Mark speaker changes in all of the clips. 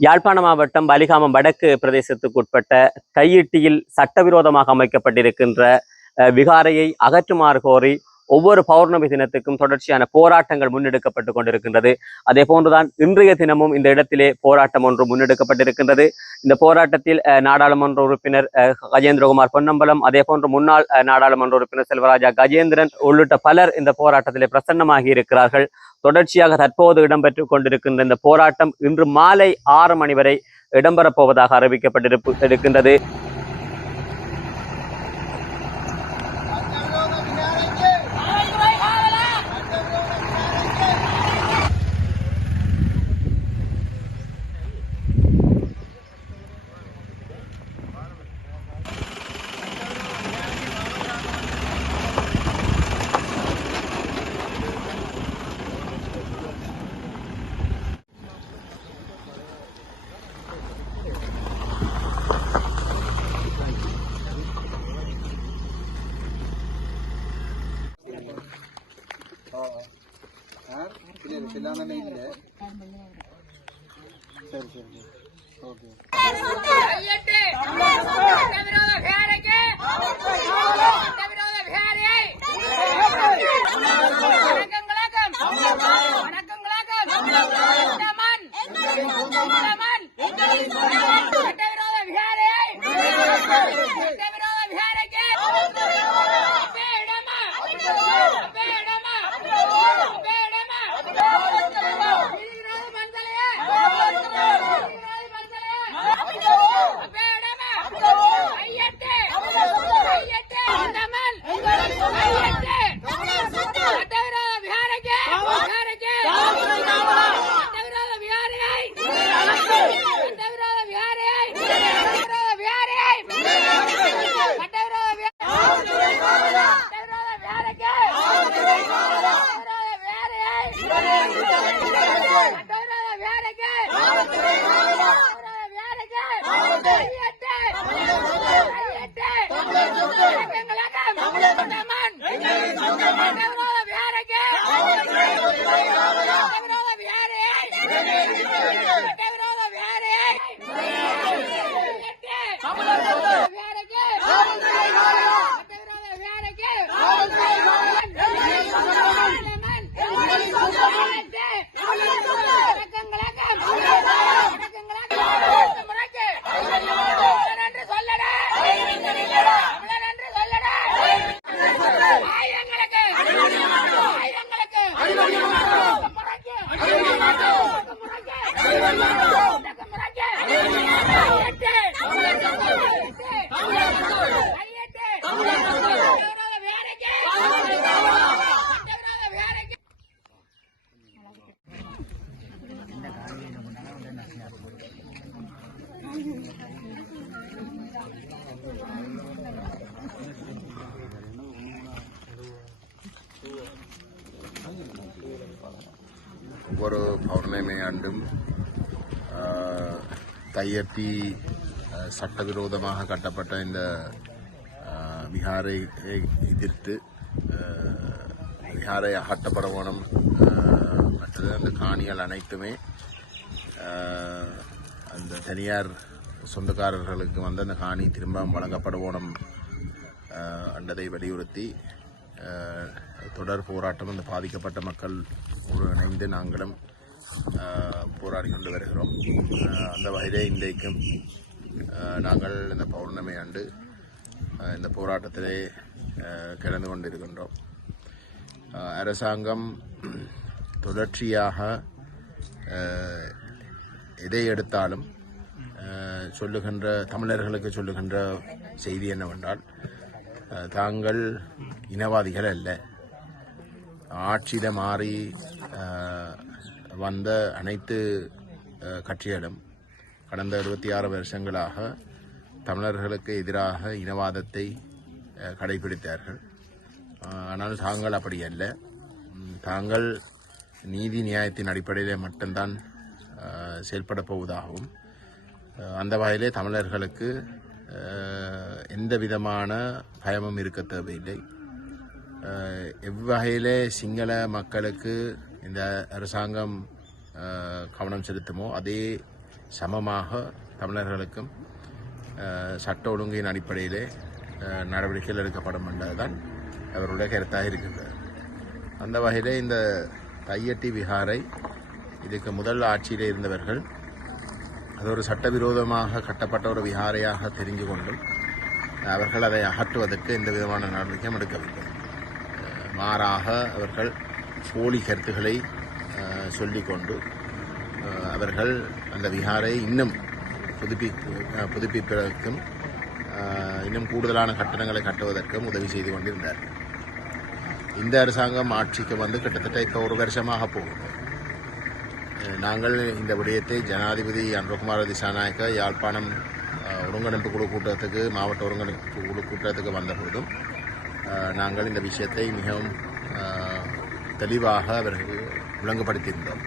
Speaker 1: யாழ்ப்பாண மாவட்டம் பலிகாமம் வடக்கு பிரதேசத்துக்குட்பட்ட கையிட்டியில் சட்டவிரோதமாக அமைக்கப்பட்டிருக்கின்ற அஹ், விகாரையை அகற்றுமாறு கோரி ஒவ்வொரு பௌர்ணமி தினத்துக்கும் தொடர்ச்சியான போராட்டங்கள் முன்னெடுக்கப்பட்டு கொண்டிருக்கின்றது. அதே போன்றுதான் இன்றைய தினமும் இந்த இடத்திலே போராட்டம் ஒன்று முன்னெடுக்கப்பட்டிருக்கின்றது. இந்த போராட்டத்தில் நாடாளுமன்ற உறுப்பினர் அஹ், கஜேந்திரகுமார் பொன்னம்பலம் அதே போன்று முன்னாள் நாடாளுமன்ற உறுப்பினர் செல்வராஜா கஜேந்திரன் உள்ளிட்ட பலர் இந்த போராட்டத்திலே பிரசன்னமாகி இருக்கிறார்கள். தொடர்ச்சியாக தற்போது இடம்பெற்றுக் கொண்டிருக்கின்ற இந்த போராட்டம் இன்று மாலை ஆறு மணி வரை இடம்பெறப் போவதாக இருக்கின்றது இருக்கின்றது
Speaker 2: இல்லை சரி சரி. ஓகே. வேலையை ಬಿಹಾರಕ್ಕೆ
Speaker 3: ஒவ்வொரு பௌர்ணமி ஆண்டும் தையப்பி சட்டவிரோதமாக கட்டப்பட்ட இந்த விஹாரை எதிர்த்து விஹாரை அகற்றப்பட வேணும் மற்றது அந்த காணிகள் அனைத்துமே அந்த தனியார் சொந்தக்காரர்களுக்கு வந்து அந்த காணி திரும்ப வழங்கப்பட வேணும் என்றதை வலியுறுத்தி தொடர் போராட்டம் அந்த பாதிக்கப்பட்ட மக்கள் ஒருங்கிணைந்து நாங்களும் போராடி கொண்டு வருகிறோம் அந்த வகையிலே இன்றைக்கும் நாங்கள் இந்த பௌர்ணமி ஆண்டு இந்த போராட்டத்திலே கலந்து கொண்டிருக்கின்றோம். அரசாங்கம் தொடர்ச்சியாக எதை எடுத்தாலும் சொல்லுகின்ற தமிழர்களுக்கு சொல்லுகின்ற செய்தி என்னவென்றால் தாங்கள் இனவாதிகள் அல்ல. ஆட்சியில் மாறி வந்த அனைத்து கட்சிகளும் கடந்த இருபத்தி ஆறு வருஷங்களாக தமிழர்களுக்கு எதிராக இனவாதத்தை கடைபிடித்தார்கள். ஆனால் தாங்கள் அப்படி அல்ல. தாங்கள் நீதி நியாயத்தின் அடிப்படையில் மட்டும்தான் செயல்பட போவதாகவும் அந்த வகையிலே தமிழர்களுக்கு எந்த விதமான பயமும் இருக்க தேவையில்லை. எவ்வகையில் சிங்கள மக்களுக்கு இந்த அரசாங்கம் கவனம் செலுத்துமோ அதே சமமாக தமிழர்களுக்கும் சட்ட ஒழுங்கின் அடிப்படையிலே நடவடிக்கைகள் எடுக்கப்படும் என்பதுதான் அவருடைய கருத்தாக இருக்கின்றது. அந்த வகையில் இந்த தையட்டி விஹாரை இதுக்கு முதல் ஆட்சியில் இருந்தவர்கள் அது ஒரு சட்டவிரோதமாக கட்டப்பட்ட ஒரு விஹாரையாக தெரிந்து கொண்டும் அவர்கள் அதை அகற்றுவதற்கு எந்த விதமான நடவடிக்கையும் எடுக்கவில்லை. மாறாக அவர்கள் போலி கருத்துக்களை சொல்லிக்கொண்டு அவர்கள் அந்த விஹாரை இன்னும் புதுப்பி புதுப்பிப்பதற்கும் இன்னும் கூடுதலான கட்டணங்களை கட்டுவதற்கும் உதவி செய்து கொண்டிருந்தார். இந்த அரசாங்கம் ஆட்சிக்கு வந்து கிட்டத்தட்ட இப்போ ஒரு வருஷமாக போகும் நாங்கள் இந்த விடயத்தை ஜனாதிபதி அன்றகுமார திசாநாயக்க யாழ்ப்பாணம் ஒருங்கிணைப்பு குழு கூட்டத்துக்கு மாவட்ட ஒருங்கிணைப்பு குழு கூட்டத்துக்கு வந்த பொழுதும் நாங்கள் இந்த விஷயத்தை மிகவும் தெளிவாக அவர்கள் விளங்கப்படுத்தியிருந்தோம்.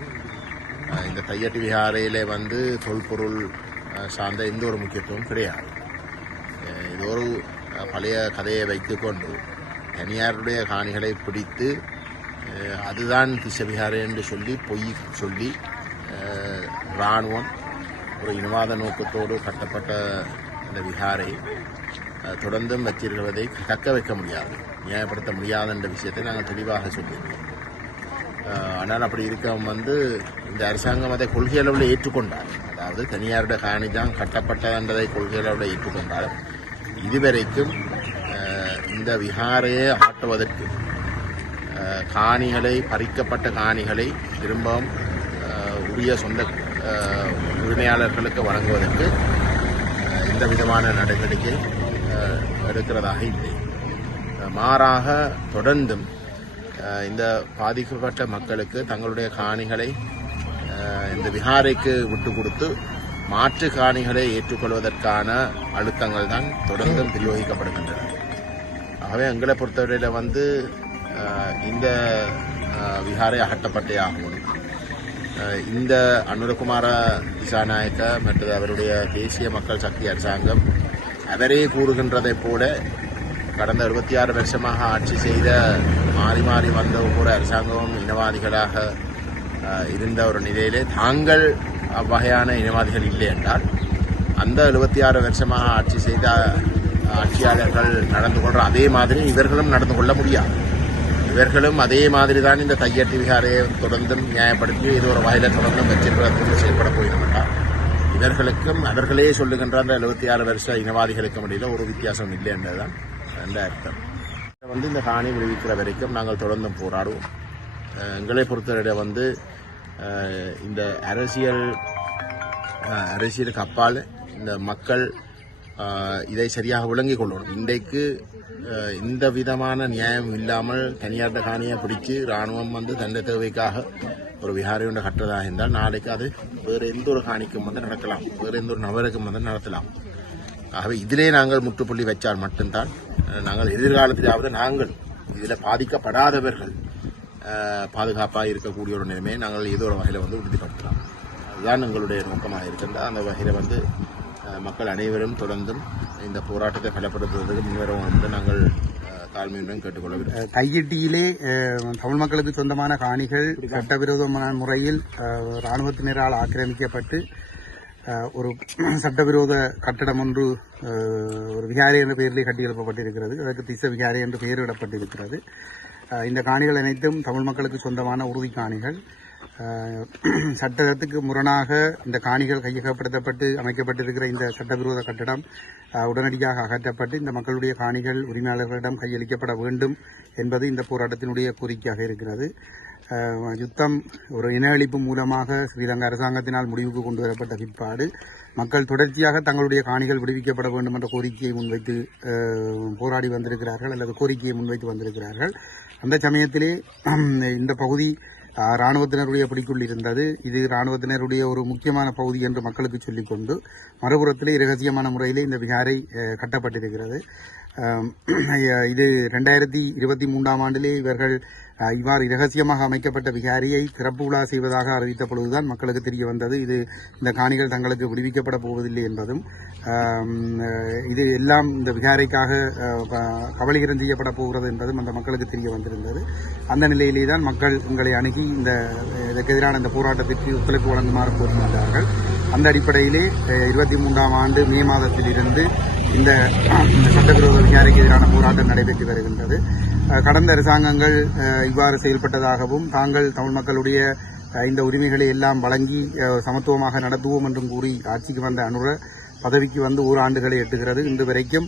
Speaker 3: இந்த தையட்டு விஹாரையிலே வந்து தொல்பொருள் சார்ந்த எந்த ஒரு முக்கியத்துவம் கிடையாது. இது ஒரு பழைய கதையை வைத்துக்கொண்டு தனியாருடைய காணிகளை பிடித்து அதுதான் திசவிகாரை என்று சொல்லி பொய் சொல்லி இராணுவம் ஒரு இனவாத நோக்கத்தோடு கட்டப்பட்ட இந்த விஹாரை தொடர்ந்தும் வச்சிருக்கிறதை தக்க வைக்க முடியாது நியாயப்படுத்த முடியாது என்ற விஷயத்தை நாங்கள் தெளிவாக சொல்லியிருக்கோம். ஆனால் அப்படி இருக்கவங்க வந்து இந்த அரசாங்கம் அதை கொள்கை அளவில் ஏற்றுக்கொண்டார் அதாவது தனியாருடைய காணி தான் கட்டப்பட்டது என்றதை கொள்கை அளவில் ஏற்றுக்கொண்டார் இதுவரைக்கும் இந்த விஹாரையை ஆட்டுவதற்கு காணிகளை பறிக்கப்பட்ட காணிகளை திரும்பவும் உரிய சொந்த உரிமையாளர்களுக்கு வழங்குவதற்கு எந்த விதமான நடவடிக்கை எடுக்கிறதாக இல்லை. மாறாக தொடர்ந்தும் இந்த பாதிக்கப்பட்ட மக்களுக்கு தங்களுடைய காணிகளை இந்த விஹாரைக்கு விட்டு கொடுத்து மாற்று காணிகளை ஏற்றுக்கொள்வதற்கான அழுத்தங்கள் தான் தொடர்ந்தும் பிரயோகிக்கப்படுகின்றன. ஆகவே எங்களை பொறுத்தவரையில் வந்து இந்த விஹாரை அகற்றப்பட்டே ஆகும் இந்த அனுரகுமார திசாநாயக்க மற்றது அவருடைய தேசிய மக்கள் சக்தி அரசாங்கம் அவரே கூறுகின்றதைப் போல கடந்த இருபத்தி ஆறு வருஷமாக ஆட்சி செய்த மாறி மாறி வந்த ஒவ்வொரு அரசாங்கமும் இனவாதிகளாக இருந்த ஒரு நிலையிலே தாங்கள் அவ்வகையான இனவாதிகள் இல்லை என்றால் அந்த எழுபத்தி ஆறு வருஷமாக ஆட்சி செய்த ஆட்சியாளர்கள் நடந்து கொள்ற அதே மாதிரி இவர்களும் நடந்து கொள்ள முடியாது. இவர்களும் அதே மாதிரி தான் இந்த தையட்டி விகாரையை தொடர்ந்தும் நியாயப்படுத்தி இது ஒரு வகையில் தொடர்ந்தும் வச்சிருக்கிறதுக்கு செயல்பட போயிருந்தால் இவர்களுக்கும் அவர்களே சொல்லுகின்ற அந்த எழுபத்தி ஆறு வருஷ இனவாதிகளுக்கும் இடையில ஒரு வித்தியாசம் இல்லை என்பதுதான் என்ற அர்த்தம். வந்து இந்த காணி விடுவிக்கிற வரைக்கும் நாங்கள் தொடர்ந்தும் போராடுவோம். எங்களை பொறுத்தவரை வந்து இந்த அரசியல் அரசியலுக்கு அப்பால் இந்த மக்கள் இதை சரியாக விளங்கிக் கொள்ளணும். இன்றைக்கு இந்த விதமான நியாயம் இல்லாமல் தனியார்ட காணியை பிடிச்சு ராணுவம் வந்து தண்டை தேவைக்காக ஒரு விஹாரி ஒன்று கட்டுறதாக இருந்தால் நாளைக்கு அது வேறு எந்த ஒரு காணிக்கும் வந்து நடக்கலாம். வேறு எந்த ஒரு நபருக்கும் வந்து நடத்தலாம். ஆகவே இதிலே நாங்கள் முற்றுப்புள்ளி வச்சால் மட்டும்தான் நாங்கள் எதிர்காலத்திலாவது நாங்கள் இதில் பாதிக்கப்படாதவர்கள் பாதுகாப்பாக இருக்கக்கூடிய ஒரு நிலைமையை நாங்கள் ஏதோ ஒரு வகையில் வந்து உறுதிப்படுத்தலாம் அதுதான் எங்களுடைய நோக்கமாக இருக்கின்றால் அந்த வகையில் வந்து மக்கள் அனைவரும் தொடர்ந்தும் இந்த போராட்டத்தை பலப்படுத்துவதற்கு முன்வரும் வந்து நாங்கள் தாழ்மையுடன் கேட்டுக்கொள்ள
Speaker 4: தமிழ் மக்களுக்கு சொந்தமான காணிகள் சட்டவிரோதமான முறையில் ராணுவத்தினரால் ஆக்கிரமிக்கப்பட்டு ஒரு சட்டவிரோத கட்டடம் ஒன்று ஒரு விகாரை என்ற பெயரிலே கட்டி எழுப்பப்பட்டிருக்கிறது அதற்கு திச விகாரை என்று பெயரிடப்பட்டிருக்கிறது. இந்த காணிகள் அனைத்தும் தமிழ் மக்களுக்கு சொந்தமான உறுதி காணிகள். சட்டத்துக்கு முரணாக இந்த காணிகள் கையகப்படுத்தப்பட்டு அமைக்கப்பட்டிருக்கிற இந்த சட்டவிரோத கட்டடம் உடனடியாக அகற்றப்பட்டு இந்த மக்களுடைய காணிகள் உரிமையாளர்களிடம் கையளிக்கப்பட வேண்டும் என்பது இந்த போராட்டத்தினுடைய கோரிக்கையாக இருக்கிறது. யுத்தம் ஒரு இன அழிப்பு மூலமாக ஸ்ரீலங்கா அரசாங்கத்தினால் முடிவுக்கு கொண்டு வரப்பட்ட பிற்பாடு மக்கள் தொடர்ச்சியாக தங்களுடைய காணிகள் விடுவிக்கப்பட வேண்டும் என்ற கோரிக்கையை முன்வைத்து போராடி வந்திருக்கிறார்கள் அல்லது கோரிக்கையை முன்வைத்து வந்திருக்கிறார்கள். அந்த சமயத்திலே இந்த பகுதி இராணுவத்தினருடைய ராணுவத்தினருடைய பிடிக்குள் இருந்தது. இது இராணுவத்தினருடைய ஒரு முக்கியமான பகுதி என்று மக்களுக்கு சொல்லிக்கொண்டு மறுபுறத்திலே இரகசியமான முறையிலே இந்த விகாரை கட்டப்பட்டிருக்கிறது. இது ரெண்டாயிரத்தி இருபத்தி மூன்றாம் ஆண்டிலே இவர்கள் இவ்வாறு இரகசியமாக அமைக்கப்பட்ட விகாரியை திறப்பு விழா செய்வதாக அறிவித்த பொழுதுதான் மக்களுக்கு தெரிய வந்தது. இது இந்த காணிகள் தங்களுக்கு விடுவிக்கப்பட போவதில்லை என்பதும் இது எல்லாம் இந்த விகாரைக்காக அஹ், கபலீகரம் செய்யப்பட போகிறது என்பதும் அந்த மக்களுக்கு தெரிய வந்திருந்தது. அந்த நிலையிலே தான் மக்கள் உங்களை அணுகி இந்த இதற்கு எதிரான இந்த போராட்டத்திற்கு ஒத்துழைப்பு வழங்குமாறு கோரினார்கள். அந்த அடிப்படையிலே இருபத்தி மூன்றாம் ஆண்டு மே மாதத்திலிருந்து இந்த இந்த சட்டவிரோத விசாரிக்கு எதிரான போராட்டம் நடைபெற்று வருகின்றது. கடந்த அரசாங்கங்கள் இவ்வாறு செயல்பட்டதாகவும் தாங்கள் தமிழ் மக்களுடைய இந்த உரிமைகளை எல்லாம் வழங்கி சமத்துவமாக நடத்துவோம் என்றும் கூறி ஆட்சிக்கு வந்த அனுர பதவிக்கு வந்து ஓராண்டுகளை எட்டுகிறது. இன்று வரைக்கும்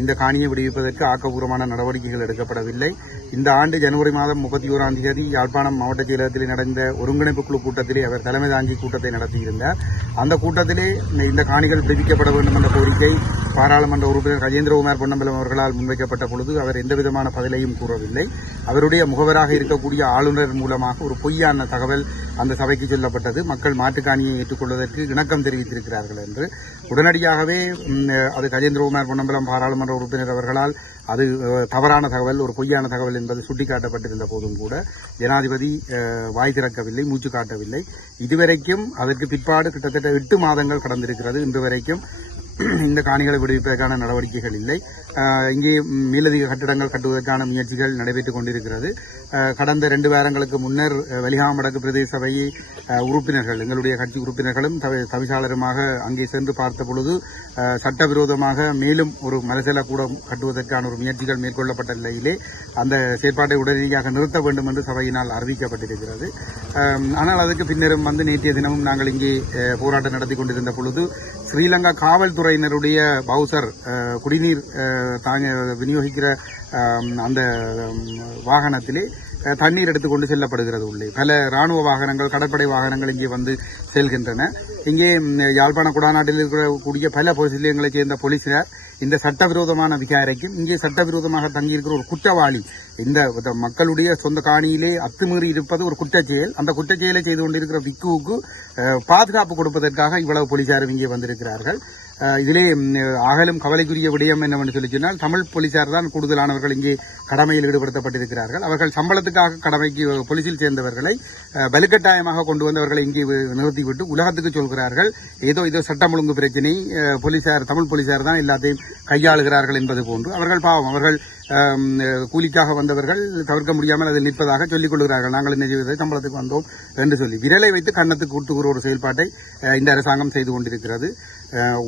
Speaker 4: இந்த காணியை விடுவிப்பதற்கு ஆக்கப்பூர்வமான நடவடிக்கைகள் எடுக்கப்படவில்லை. இந்த ஆண்டு ஜனவரி மாதம் முப்பத்தி ஓராம் தேதி யாழ்ப்பாணம் மாவட்ட செயலகத்தில் நடந்த ஒருங்கிணைப்பு குழு கூட்டத்திலே அவர் தலைமை தாங்கி கூட்டத்தை நடத்தியிருந்தார். அந்த கூட்டத்திலே இந்த காணிகள் விடுவிக்கப்பட வேண்டும் என்ற கோரிக்கை பாராளுமன்ற உறுப்பினர் கஜேந்திரகுமார் பொன்னம்பலம் அவர்களால் முன்வைக்கப்பட்ட பொழுது அவர் எந்தவிதமான பதிலையும் கூறவில்லை. அவருடைய முகவராக இருக்கக்கூடிய ஆளுநர் மூலமாக ஒரு பொய்யான தகவல் அந்த சபைக்கு சொல்லப்பட்டது. மக்கள் மாட்டுக்காணியை ஏற்றுக்கொள்வதற்கு இணக்கம் தெரிவித்திருக்கிறார்கள் என்று. உடனடியாகவே அது கஜேந்திரகுமார் பொன்னம்பலம் பாராளுமன்ற உறுப்பினர் அவர்களால் அது தவறான தகவல் ஒரு பொய்யான தகவல் என்பது சுட்டிக்காட்டப்பட்டிருந்த போதும் கூட ஜனாதிபதி வாய் திறக்கவில்லை மூச்சு காட்டவில்லை. இதுவரைக்கும் அதற்கு பிற்பாடு கிட்டத்தட்ட எட்டு மாதங்கள் கடந்திருக்கிறது. இன்று வரைக்கும் இந்த காணிகளை விடுவிப்பதற்கான நடவடிக்கைகள் இல்லை. இங்கே மேலதிக கட்டிடங்கள் கட்டுவதற்கான முயற்சிகள் நடைபெற்றுக் கொண்டிருக்கிறது. கடந்த ரெண்டு வாரங்களுக்கு முன்னர் வலிகாம் வடக்கு பிரதேச சபை உறுப்பினர்கள் எங்களுடைய கட்சி உறுப்பினர்களும் தவி- தவிசாளருமாக அங்கே சென்று பார்த்த பொழுது சட்டவிரோதமாக மேலும் ஒரு மலசல கூடம் கட்டுவதற்கான ஒரு முயற்சிகள் மேற்கொள்ளப்பட்ட நிலையிலே அந்த செயற்பாட்டை உடனடியாக நிறுத்த வேண்டும் என்று சபையினால் அறிவிக்கப்பட்டிருக்கிறது. ஆனால் அதுக்கு பின்னரும் வந்து நேற்றைய தினமும் நாங்கள் இங்கே போராட்டம் நடத்தி கொண்டிருந்த பொழுது ஸ்ரீலங்கா காவல்துறையினருடைய பவுசர் குடிநீர் தாங்க விநியோகிக்கிற அந்த வாகனத்திலே தண்ணீர் தண்ணீர் எடுத்துக்கொண்டு செல்லப்படுகிறது உள்ளே. பல ராணுவ வாகனங்கள் கடற்படை வாகனங்கள் இங்கே வந்து செல்கின்றன. இங்கே யாழ்ப்பாண குடாநாட்டில் இருக்கக்கூடிய பல போலீஸ் நிலையங்களைச் சேர்ந்த போலீசினர் இந்த சட்டவிரோதமான விகாரைக்கும் இங்கே சட்டவிரோதமாக தங்கியிருக்கிற ஒரு குற்றவாளி இந்த மக்களுடைய சொந்த காணியிலே அத்துமீறி இருப்பது ஒரு குற்றச்செயல். அந்த குற்றச்செயலை செய்து கொண்டிருக்கிற விக்குவுக்கு பாதுகாப்பு கொடுப்பதற்காக இவ்வளவு போலீசாரும் இங்கே வந்திருக்கிறார்கள். இதிலே அகலும் கவலைக்குரிய விடயம் என்னவென்று சொல்லி சொன்னால் தமிழ் போலீசார் தான் கூடுதலானவர்கள் இங்கே கடமையில் ஈடுபடுத்தப்பட்டிருக்கிறார்கள். அவர்கள் சம்பளத்துக்காக கடமைக்கு போலீசில் சேர்ந்தவர்களை வலுக்கட்டாயமாக கொண்டு வந்தவர்களை இங்கே நிறுத்திவிட்டு உலகத்துக்கு சொல்கிறார்கள். ஏதோ இதோ சட்டம் ஒழுங்கு பிரச்சினை போலீசார் தமிழ் போலீசார் தான் எல்லாத்தையும் கையாளுகிறார்கள் என்பது போன்று அவர்கள் பாவம். அவர்கள் கூலிக்காக வந்தவர்கள் தவிர்க்க முடியாமல் அதில் நிற்பதாக சொல்லிக் கொள்கிறார்கள். நாங்கள் என்ன செய்வதை? சம்பளத்துக்கு வந்தோம் என்று சொல்லி. விரலை வைத்து கன்னத்துக்கு கூட்டுகிற ஒரு செயல்பாட்டை இந்த அரசாங்கம் செய்து கொண்டிருக்கிறது.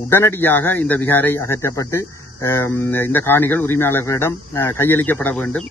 Speaker 4: உடனடியாக இந்த விகாரை அகற்றப்பட்டு இந்த காணிகள் உரிமையாளர்களிடம் கையளிக்கப்பட வேண்டும்.